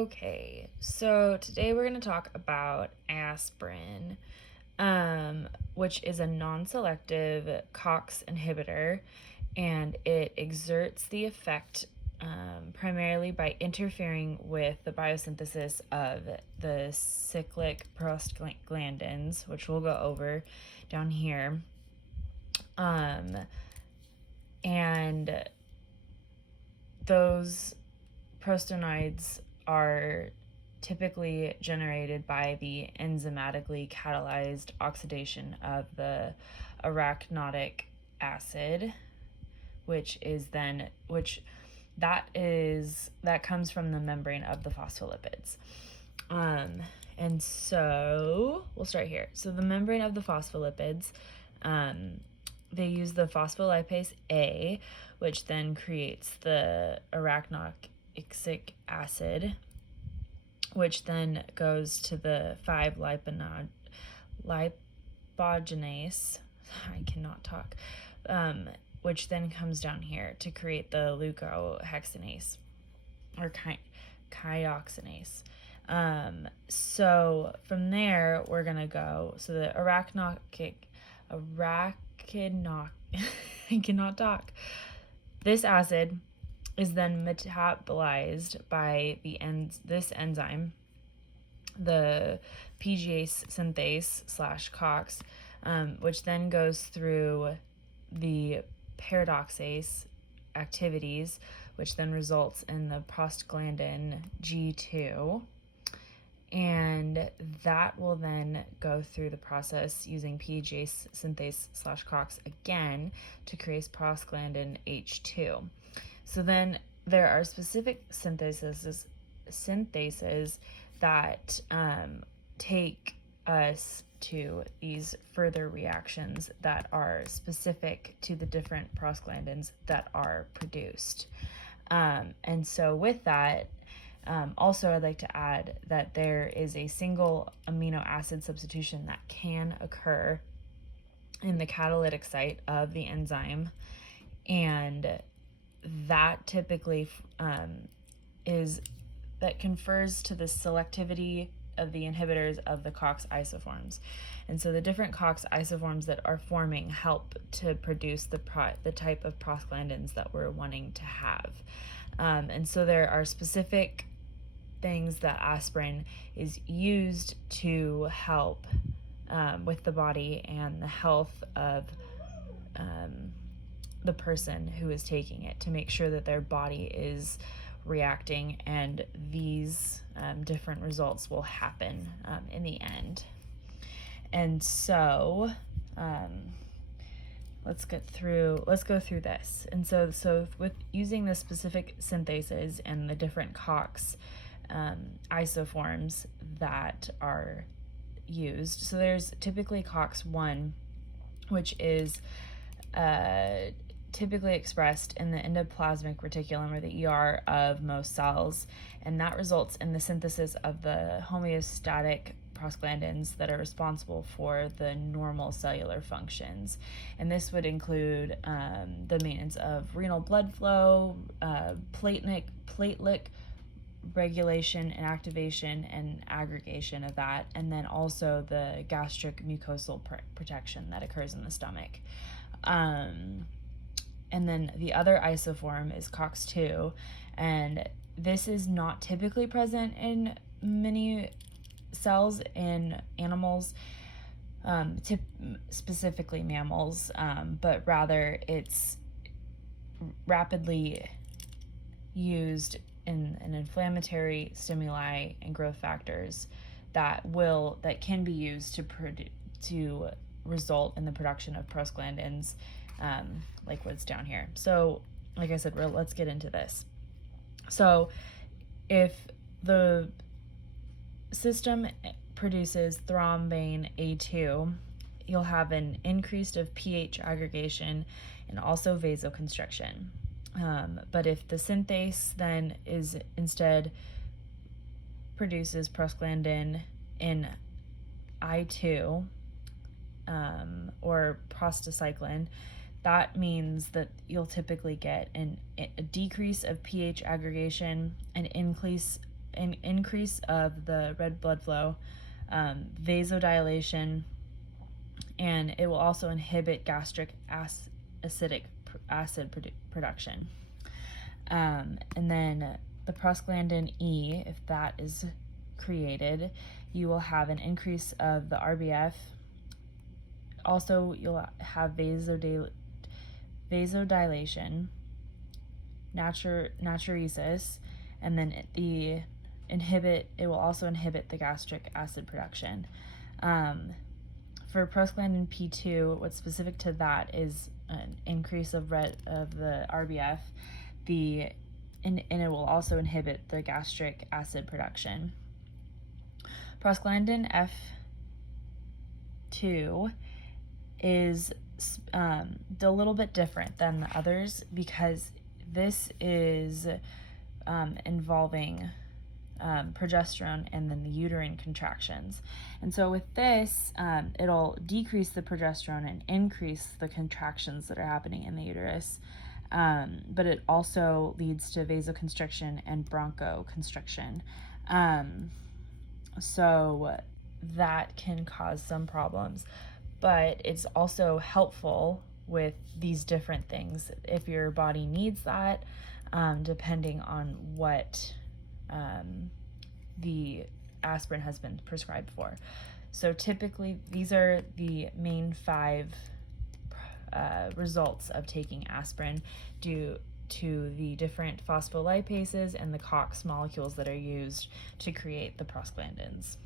Okay, so today we're going to talk about aspirin, which is a non-selective COX inhibitor, and it exerts the effect primarily by interfering with the biosynthesis of the cyclic prostaglandins, which we'll go over down here. And those prostanoids are typically generated by the enzymatically catalyzed oxidation of the arachidonic acid, which comes from the membrane of the phospholipids. And so we'll start here. So the membrane of the phospholipids, they use the phospholipase A, which then creates the arachidonic acid, which then goes to the 5-lipogenase. I cannot talk. Which then comes down here to create the leucohexanase or chioxanase. So from there, we're gonna go. So the I cannot talk. This acid is then metabolized by this enzyme, the PGase synthase / COX, which then goes through the paradoxase activities, which then results in the prostaglandin G2. And that will then go through the process using PGase synthase / COX again to create prostaglandin H2. So then there are specific synthases that take us to these further reactions that are specific to the different prostaglandins that are produced. And so with that, also I'd like to add that there is a single amino acid substitution that can occur in the catalytic site of the enzyme, and that typically confers to the selectivity of the inhibitors of the COX isoforms. And so the different COX isoforms that are forming help to produce the type of prostaglandins that we're wanting to have. And so there are specific things that aspirin is used to help with the body and the health of the person who is taking it, to make sure that their body is reacting and these different results will happen in the end. And so let's go through this. And so with using the specific synthases and the different COX isoforms that are used, so there's typically COX-1, which is typically expressed in the endoplasmic reticulum, or the ER, of most cells, and that results in the synthesis of the homeostatic prostaglandins that are responsible for the normal cellular functions. And this would include the maintenance of renal blood flow, platelet regulation and activation and aggregation of that, and then also the gastric mucosal protection that occurs in the stomach. And then the other isoform is COX-2, and this is not typically present in many cells in animals, specifically mammals, but rather it's rapidly used in inflammatory stimuli and growth factors that can be used to result in the production of prostaglandins, like what's down here. So like I said, let's get into this. So if the system produces thrombane A2, you'll have an increase of pH aggregation and also vasoconstriction. But if the synthase then instead produces prostaglandin in I2, or prostacyclin, that means that you'll typically get a decrease of pH aggregation, an increase an increase of the red blood flow, vasodilation, and it will also inhibit gastric acidic acid production. And then the prostaglandin E, if that is created, you will have an increase of the RBF. Also, you'll have vasodilation, natriuresis, and then it will also inhibit the gastric acid production. For prostaglandin P2, what's specific to that is an increase of the RBF, and it will also inhibit the gastric acid production. Prostaglandin F2 is a little bit different than the others because this is involving progesterone and then the uterine contractions. And so with this, it'll decrease the progesterone and increase the contractions that are happening in the uterus. But it also leads to vasoconstriction and bronchoconstriction. So that can cause some problems. But it's also helpful with these different things if your body needs that, depending on what the aspirin has been prescribed for. So typically, these are the main 5 results of taking aspirin due to the different phospholipases and the COX molecules that are used to create the prostaglandins.